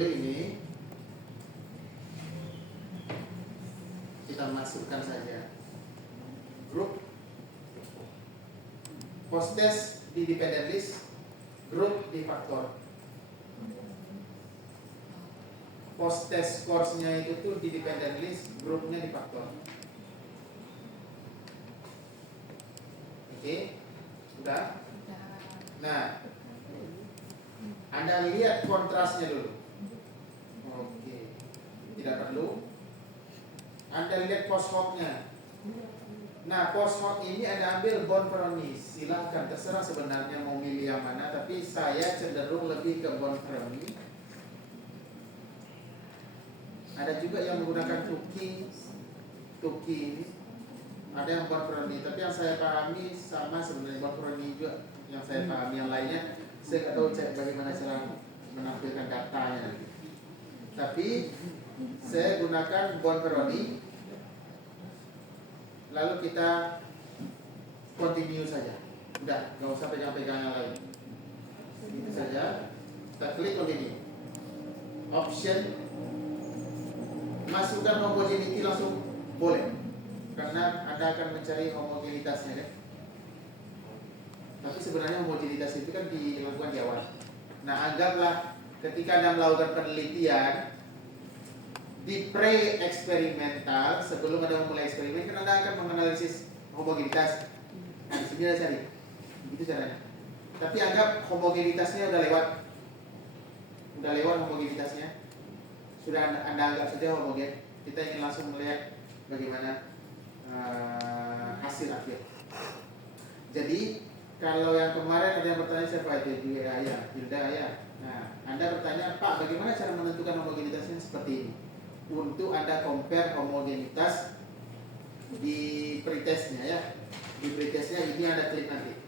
klik ini, kita masukkan saja grup post test di dependent list, grup di faktor. Post test course-nya itu tuh di dependent list, grupnya di faktor. Oke, sudah. Nah, Anda lihat kontrasnya dulu. Oke, tidak perlu. Anda lihat post hoc-nya. Nah, post hoc ini Anda ambil Bonferroni. Silahkan, terserah sebenarnya mau milih yang mana, tapi saya cenderung lebih ke Bonferroni. Ada juga yang menggunakan Tukey ini. Ada yang Bonferroni, tapi yang saya pahami sama sebenarnya Bonferroni juga yang saya pahami. Yang lainnya saya nggak tahu bagaimana cara menampilkan datanya. Tapi saya gunakan Bonferroni. Lalu kita continue saja. Udah, nggak usah pegang-pegang yang lain. Itu saja. Kita klik continue. Option, masukkan homogeneity langsung boleh, karena Anda akan mencari homogenitasnya kan. Tapi sebenarnya homogenitas itu kan dilakukan di awal. Nah, anggaplah ketika Anda melakukan penelitian di pre-eksperimental, sebelum Anda memulai eksperimen, kan Anda akan menganalisis homogenitas. Nah, di sini Anda cari. Itu caranya. Tapi anggap homogenitasnya udah lewat homogenitasnya. Sudah Anda anggap saja homogen. Kita ingin langsung melihat bagaimana hasil akhir. Jadi kalau yang kemarin ada yang bertanya siapa itu Hilda ya. Nah, Anda bertanya, Pak, bagaimana cara menentukan homogenitasnya seperti ini? Untuk Anda compare homogenitas di pretestnya ya. Di pretestnya ini Anda klik nanti.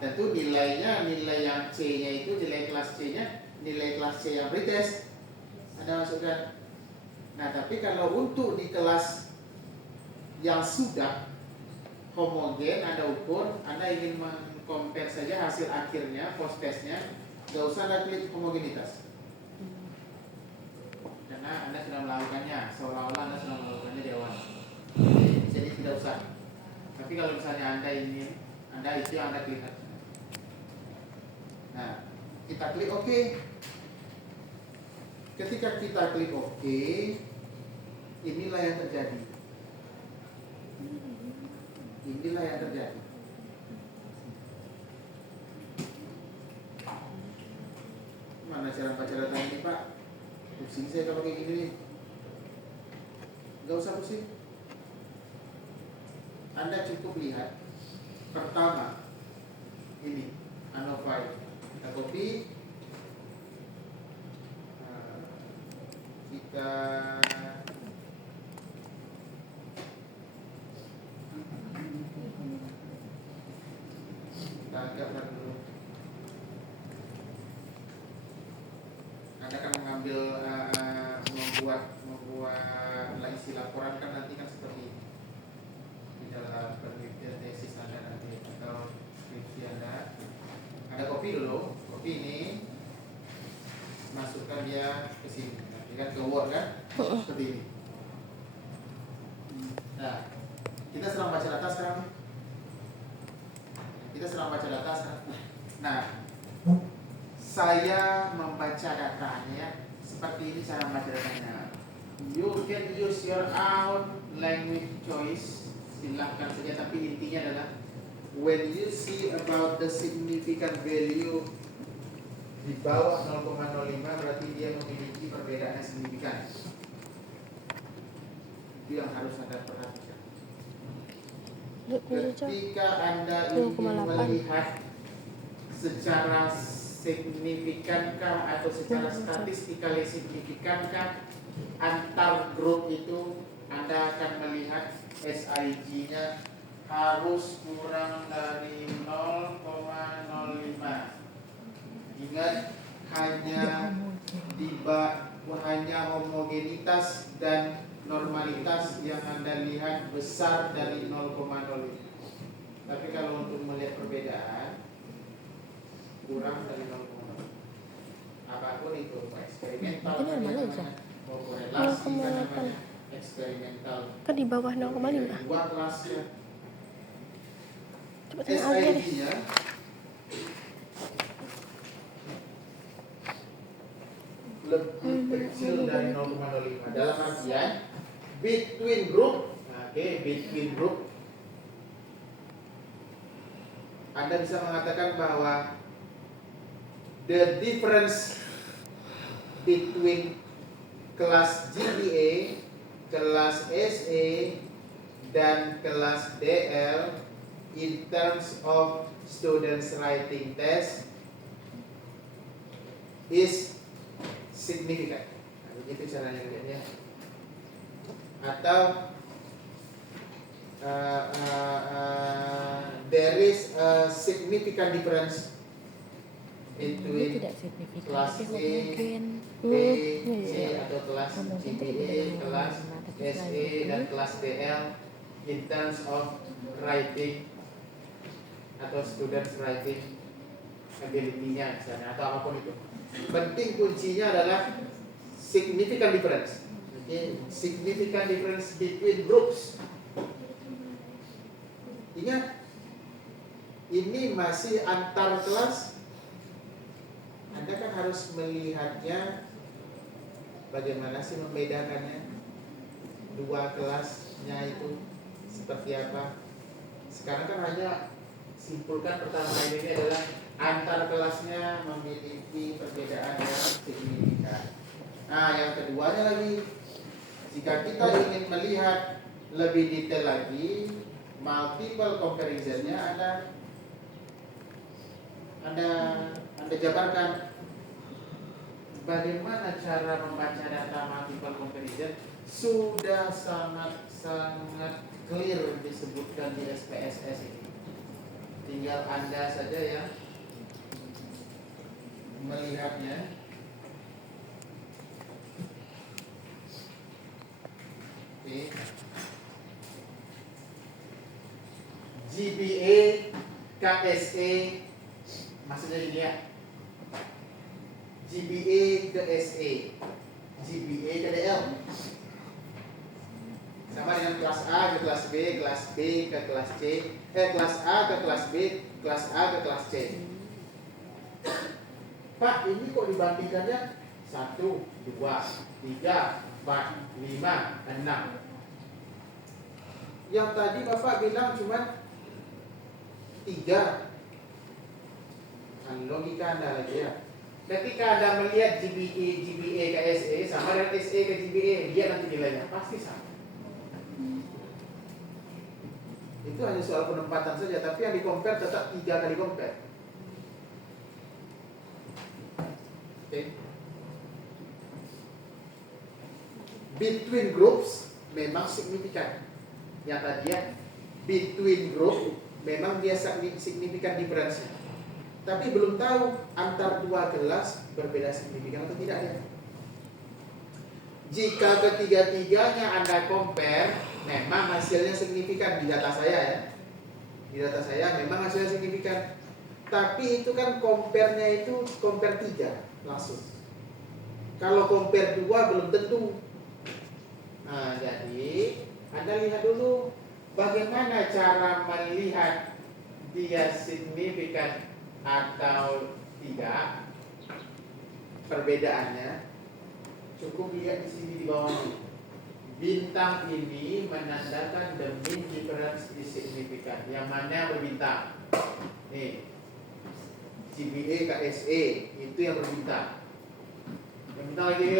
Tentu nilainya, nilai yang C-nya itu nilai kelas C-nya, nilai kelas C yang pretest Anda masukkan. Nah, tapi kalau untuk di kelas yang sudah homogen Anda ukur, Anda ingin mengcompare saja hasil akhirnya, post testnya, nggak usah Anda klik homogenitas, karena Anda sudah melakukannya, seolah-olah Anda sudah melakukannya di awal. Jadi tidak usah. Tapi kalau misalnya Anda ingin, Anda klik. Nah, kita klik OK. Ketika kita klik OK, inilah yang terjadi. Mana cara baca data ini, Pak? Pusing saya kalau kayak gini nih. Gak usah pusing. Anda cukup lihat. Pertama, ini Anovai. Kita copy. Kita anggaplah dulu. Anda kan mengambil membuat isi laporan kan nanti kan seperti ini di dalam penelitian tesis Anda nanti atau skripsi Anda copy dulu, copy ini masukkan dia ke sini, nanti kan ke Word kan seperti ini. Nah, kita sedang baca data sekarang. Nah, saya membaca datanya seperti ini cara membaca datanya. You can use your own language choice, silahkan saja, tapi intinya adalah when you see about the significant value di bawah 0,05 berarti dia memiliki perbedaan yang signifikan. Itu yang harus Anda perhatikan. Ketika Anda ingin melihat secara signifikankah atau secara statistikali signifikankah antar grup itu, Anda akan melihat SIG-nya harus kurang dari 0,05. Ingat, hanya homogenitas dan normalitas yang Anda lihat besar dari 0,05. Tapi kalau untuk melihat perbedaan kurang dari 0,05. Apa? apapun itu, eksperimental, Ini normal aja. mau korelasi, 0,8. eksperimental. Kan di bawah 0,5. Dua kelasnya. Coba tanya Alia deh. SID-nya lebih kecil dari 0,05 dalam artian between group. Oke, between group Anda bisa mengatakan bahwa the difference between kelas GPA, kelas SA, dan kelas DL in terms of students writing test is significant. Nah, begitu caranya lihatnya. Atau there is a significant difference between Tidak signifikan, kelas tapi A, mungkin B, C atau kelas GPA, kelas SA dan kelas DL in terms of writing atau students writing ability-nya misalnya atau apapun itu. Penting kuncinya adalah significant difference. Okay. Significant difference between groups. Ingat, ini masih antar kelas. Anda kan harus melihatnya bagaimana sih membedakannya. Dua kelasnya itu seperti apa. Sekarang kan hanya simpulkan pertama ini adalah antar kelasnya memiliki perbedaan yang signifikan. Nah, yang keduanya lagi, jika kita ingin melihat lebih detail lagi, multiple comparison-nya Anda jabarkan bagaimana cara membaca data multiple comparison sudah sangat clear disebutkan di SPSS ini. Tinggal Anda saja yang melihatnya. Oke. GPA, KSA, maksudnya ini ya. GPA ke SA, GPA ke DL. Sama dengan kelas A ke kelas B ke kelas C, kelas A ke kelas B, kelas A ke kelas C. Pak, ini kok dibandingkannya 1, 2, 3, 4, 5, 6. Yang tadi Bapak bilang cuma 3. Logika Anda lagi ya. Ketika Anda melihat GPA ke SA sama dengan SA ke GPA, dia nanti nilainya pasti sama. Itu hanya soal penempatan saja, tapi yang di-compare tetap 3 kali compare. Oke. Between groups memang signifikan. Yang tadi ya, between group memang dia signifikan diferensi. Tapi belum tahu antar dua kelas berbeda signifikan atau tidak ya. Jika ketiga-tiganya Anda compare, memang hasilnya signifikan di data saya ya. Di data saya memang hasilnya signifikan. Tapi itu kan compare-nya itu compare 3 langsung. Kalau compare 2 belum tentu. Nah, jadi Anda lihat dulu bagaimana cara melihat dia signifikan atau tidak perbedaannya. Cukup lihat di sini di bawah ini. Bintang ini menandakan the mean difference is significant. Yang mana berbintang? Nih, GPA ke SA itu yang berbintang. Yang bintang lagi.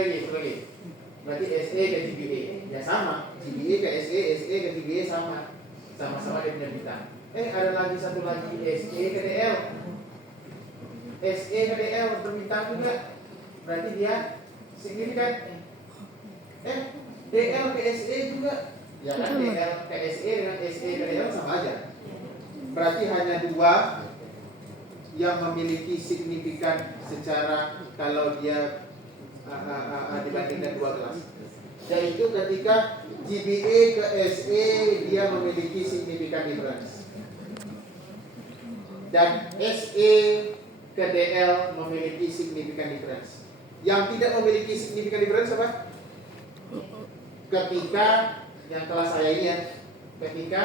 Berarti SA ke GPA ya sama. GPA ke SA ke GPA sama. Sama-sama dia punya bintang. Ada lagi satu lagi SA ke DL. SA ke DL berbintang juga. Berarti dia signifikan. DL ke SA juga. Ya kan, DL ke SA dengan SA ke DL sama aja. Berarti hanya 2 yang memiliki signifikan secara kalau dia dibandingkan 2 kelas. Yaitu ketika GPA ke SA dia memiliki signifikan difference. Dan SA ke DL memiliki signifikan difference. Yang tidak memiliki signifikan difference apa? Ketika yang kelas saya ini ya, ketika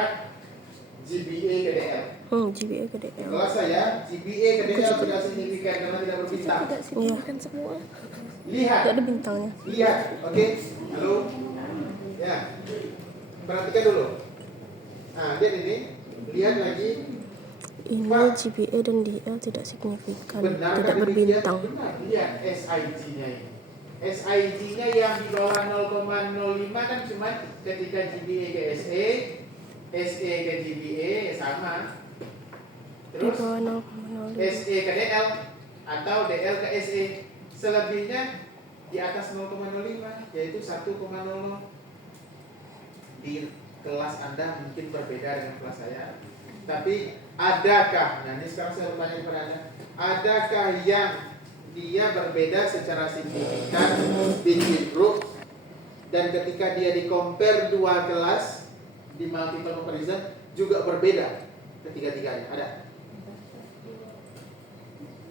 GBA ke DL. GBA ke DL. Kelas saya GBA ke DL tidak signifikan karena tidak berbintang. Tidak signifikan semua. Lihat. Tidak ada bintangnya. Lihat, oke? Halo. Ya. Perhatikan dulu. Nah, lihat ini. Lihat lagi. Ini Pak, GBA dan DL tidak signifikan, benar tidak kan berbintang. Benar. Lihat SIG-nya ini. SIG-nya yang di bawah 0,05 kan cuma ketika GBA ke SE, SE ke GBA sama. Di Terus bawah 0,05. SE ke DL atau DL ke SE. Selebihnya di atas 0,05 yaitu 1,00. Di kelas Anda mungkin berbeda dengan kelas saya. Tapi adakah, nah ini sekarang saya bertanya kepada Anda, adakah yang dia berbeda secara signifikan di group dan ketika dia di compare dua kelas di multiple comparison juga berbeda ketiga-tiganya? Ada?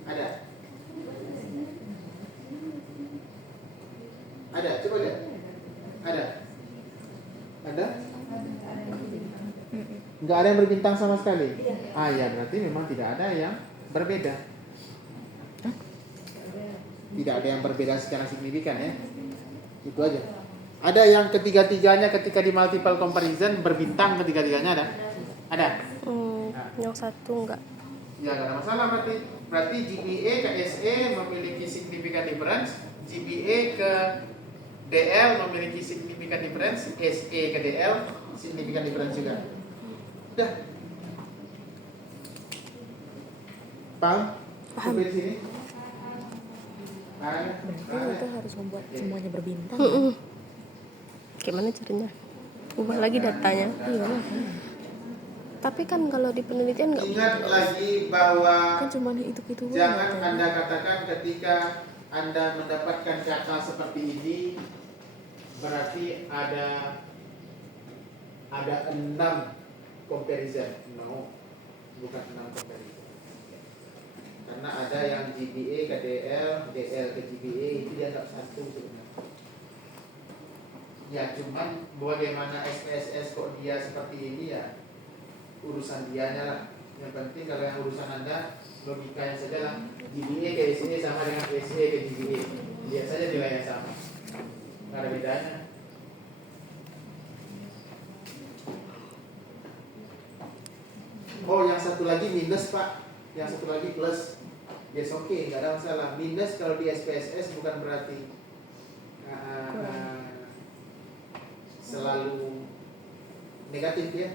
Ada? Ada? Coba lihat. Ada? Ada? Enggak ada yang berbintang sama sekali? Ah ya, berarti memang tidak ada yang berbeda. Tidak ada yang berbeda secara signifikan ya. Itu aja. Ada yang ketiga-tiganya ketika di multiple comparison berbintang ketiga-tiganya ada? Ada? Yang satu enggak. Ya, enggak ada masalah berarti. Berarti GPA ke SE memiliki significant difference, GPA ke DL memiliki significant difference, SE ke DL significant difference juga. Udah. Paham? Paham. Sampai di sini? Berarti kita harus membuat semuanya berbintang. Gimana caranya? Ubah lagi datanya. Iya. Tapi kan kalau di penelitian enggak. Ingat lagi bahwa Kan cuma itu jangan Anda katakan ketika Anda mendapatkan kata seperti ini berarti ada 6 comparison. No, bukan 6 comparison. Karena ada yang GBA ke DL, DL ke GBA itu dianggap satu sebenarnya. Ya cuman bagaimana SPSS kok dia seperti ini ya urusan dianya lah. Yang penting kalau yang urusan Anda logikanya saja lah. GBA ke SE sama dengan SE ke GBA. Lihat saja nilainya sama. Nggak ada bedanya. Oh, yang satu lagi minus Pak, yang satu lagi plus. Yes, oke, nggak ada masalah. Minus kalau di SPSS bukan berarti selalu negatif ya.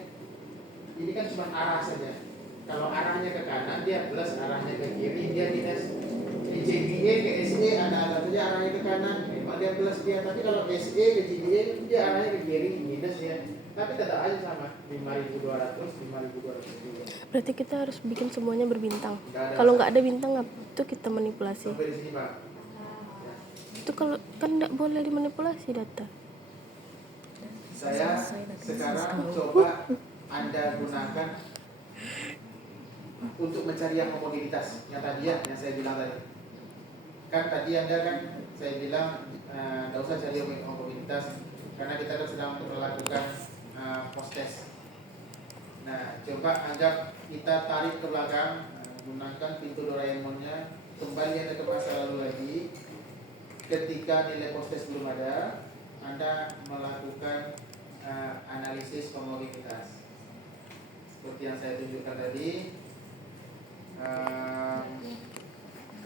Ini kan cuma arah saja. Kalau arahnya ke kanan dia plus, arahnya ke kiri dia minus. Di GBA ke SE ada saja arahnya ke kanan, memang dia plus dia. Tapi kalau SE ke GBA dia arahnya ke kiri minus ya. Tapi tetap aja sama 5.200, 5.200. Berarti kita harus bikin semuanya berbintang. Kalau nggak ada bintang itu kita manipulasi. Sampai di sini Pak. Itu kalau kan nggak boleh dimanipulasi data. Saya sekarang coba Anda gunakan untuk mencari yang homogenitas yang tadi ya, yang saya bilang tadi. Kan tadi Anda kan saya bilang nggak usah cari yang homogenitas karena kita sedang melakukan post test. Nah, coba anggap kita tarik ke belakang, gunakan pintu Doraemonnya, kembali Anda ke masa lalu lagi. Ketika nilai post test belum ada, Anda melakukan analisis homogenitas. Seperti yang saya tunjukkan tadi,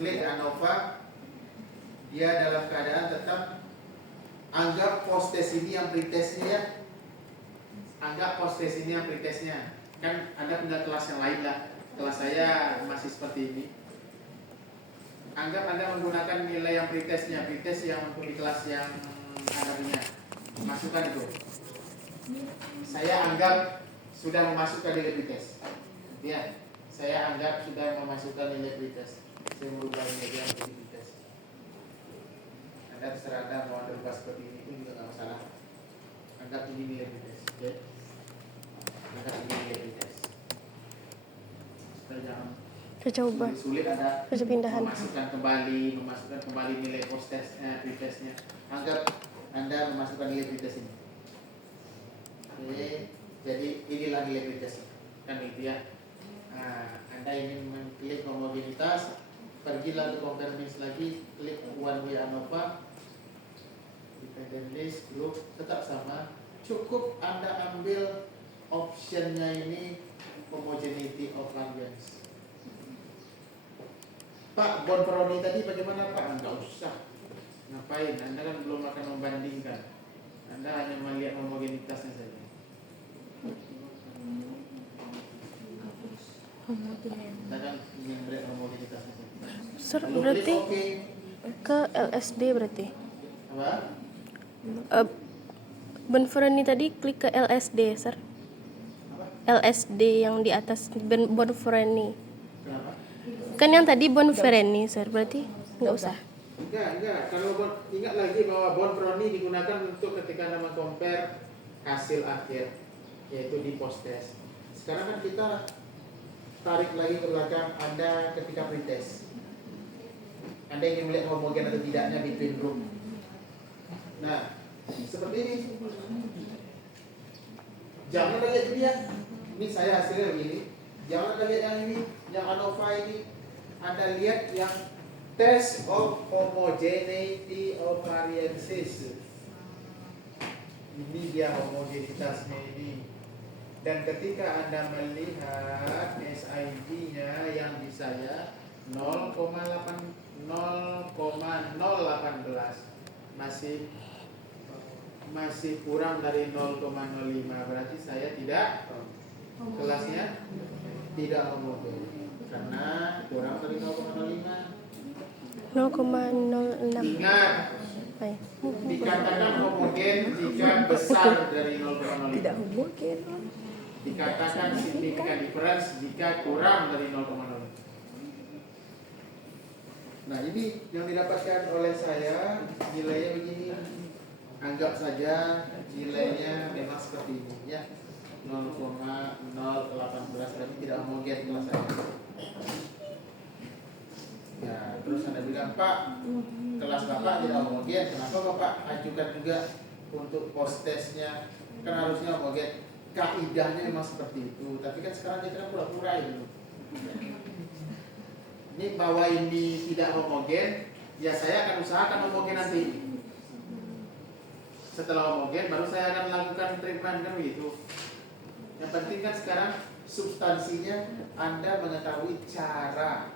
klik ANOVA, dia dalam keadaan tetap anggap post test ini yang pretestnya ya. Anggap post test ini yang pretestnya. Kan Anda punya kelas yang lain lah. Kelas saya masih seperti ini. Anggap Anda menggunakan nilai yang pretestnya, pretest yang di kelas yang Anda punya. Masukkan itu. Saya anggap sudah memasukkan nilai pretest. Ya, saya anggap sudah memasukkan nilai pretest. Saya merubah nilai yang menjadi pretest. Anda terserah Anda mau berubah seperti ini pun juga nggak masalah. Anggap ini nilai pretest. Oke? Anggap ini nilai pretest. Supaya jangan Saya coba. Lebih sulit ada Saya pindahan. memasukkan kembali nilai pretestnya. Anggap Anda memasukkan nilai pretest ini. Oke, jadi inilah nilai pretest kan itu ya. Nah, Anda ingin mengklik homogenitas, pergilah ke compare means lagi, klik one way ANOVA, dependent list, group, tetap sama. Cukup Anda ambil optionnya ini homogeneity of Lagrange. Pak, Bonferroni tadi bagaimana Pak? Enggak usah. Ngapain? Anda kan belum akan membandingkan. Anda hanya melihat homogenitasnya saja. Anda kan ingin melihat homogenitasnya saja. Sir, Lalu berarti klik OK. ke LSD berarti. Apa? Bonferroni tadi klik ke LSD, Sir. Apa? LSD yang di atas Bonferroni. Kenapa? Kan yang tadi Bonferroni, Sir. Berarti nggak usah. Enggak. Kalau ingat lagi bahwa Bonferroni digunakan untuk ketika Anda compare hasil akhir, yaitu di post test. Sekarang kan kita tarik lagi ke belakang Anda ketika pretest. Anda ingin melihat homogen atau tidaknya between group. Nah, seperti ini. Jangan Anda lihat dia. Ini saya hasilnya begini. Jangan Anda lihat yang ini, yang ANOVA ini. Anda lihat yang test of homogeneity of variances. Ini dia homogenitasnya ini. Dan ketika Anda melihat SID-nya yang di saya 0,018 masih kurang dari 0,05, berarti saya tidak kelasnya tidak homogen karena kurang dari 0,05. 0,06. Ingat, Baik. dikatakan homogen jika besar dari 0,05. Tidak homogen. Dikatakan signifikan difference jika kurang dari 0,05. Nah, ini yang didapatkan oleh saya, nilainya begini. Anggap saja nilainya memang seperti ini ya. 0,018 berarti tidak homogen kelas saya. Ya, terus Anda bilang, Pak, kelas Bapak tidak homogen. Kenapa Bapak ajukan juga untuk post testnya? Kan harusnya homogen. Kaidahnya memang seperti itu. Tapi kan sekarang kita pura-pura itu. Ini bahwa ini tidak homogen, ya saya akan usahakan homogen nanti. Setelah homogen, baru saya akan lakukan treatment kan begitu. Yang penting kan sekarang substansinya Anda mengetahui cara,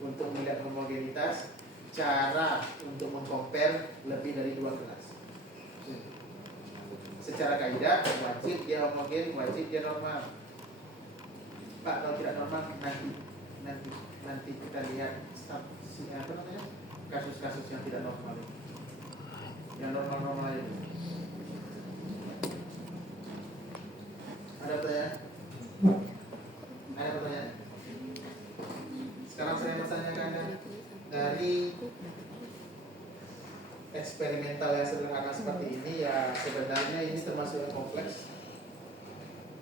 untuk melihat homogenitas, cara untuk mengcompare lebih dari dua kelas. Secara kaidah wajib dia homogen, wajib dia normal. Pak, kalau tidak normal nanti kita lihat kasus-kasus yang tidak normal. Yang normal-normal itu. Ada pertanyaan? Ada pertanyaan? Sekarang saya bertanyakan dari eksperimental yang sederhana seperti ini, ya sebenarnya ini termasuk yang kompleks.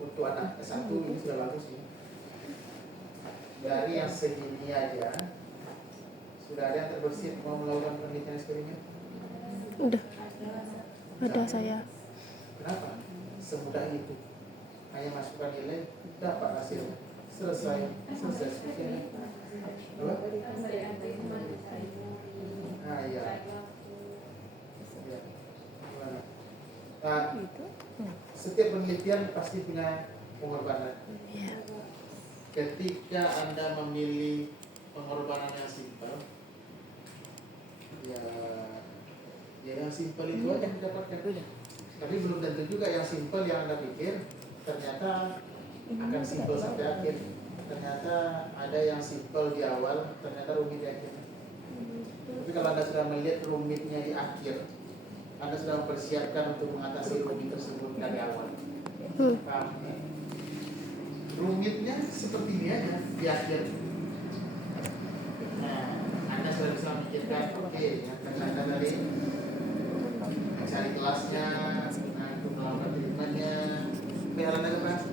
Untuk anak S1 ini sudah bagus ya. Dari yang segini aja sudah ada yang terbersih mau melakukan penelitian eksperimen? Udah. Ada saya. Kenapa? Semudah itu. Hanya masukkan nilai, dapat hasil, selesai skripsinya. Apa? Ah iya. Nah, setiap penelitian pasti punya pengorbanan. Iya. Ketika Anda memilih pengorbanan yang simpel, ya yang simpel itu aja yang didapatkan. Tapi belum tentu juga yang simpel yang Anda pikir ternyata akan simpel sampai akhir. Ternyata ada yang simpel di awal, ternyata rumit di akhir. Tapi kalau Anda sudah melihat rumitnya di akhir, Anda sudah mempersiapkan untuk mengatasi rumit tersebut dari awal. Paham? Rumitnya seperti ini aja di akhir. Nah, Anda sudah bisa memikirkan, oke, yang ternyata dari mencari kelasnya, nah untuk melakukan treatmentnya, biar Anda keras.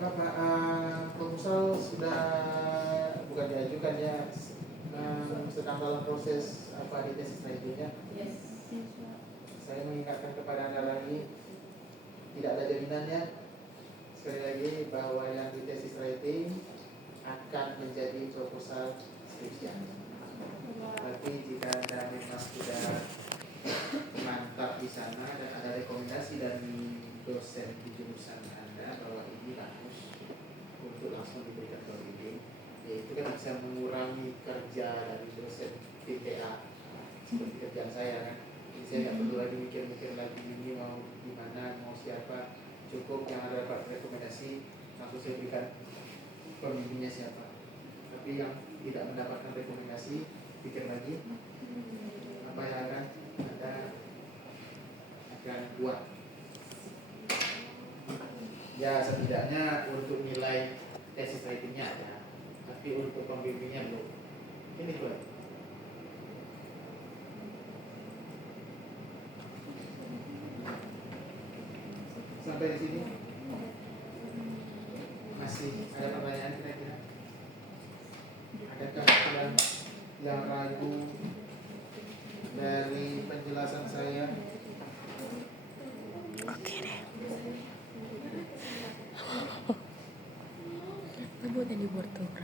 Apakah Pak proposal sudah bukan diajukan ya, sedang dalam proses apa di tesis writingnya? Saya mengingatkan kepada Anda lagi, tidak ada jaminannya. Sekali lagi bahwa yang di tesis writing akan menjadi proposal skripsi. Tapi jika Anda memang sudah mantap di sana dan ada rekomendasi dari dosen di jurusan Anda bahwa ini bagus untuk langsung diberikan ke pembimbing, ya itu kan bisa mengurangi kerja dari dosen PTA seperti kerjaan saya kan. Jadi saya nggak perlu lagi mikir-mikir lagi ini mau di mana, mau siapa. Cukup yang ada dapat rekomendasi langsung saya berikan pembimbingnya siapa. Tapi yang tidak mendapatkan rekomendasi, pikir lagi apa yang akan Anda akan buat. Ya setidaknya untuk nilai tesis writingnya ada, tapi untuk pembimbingnya belum. Ini boleh. Sampai di sini masih ada pertanyaan kira-kira? Adakah yang ragu dari penjelasan saya? Oke deh. Itu buat yang di board tuh.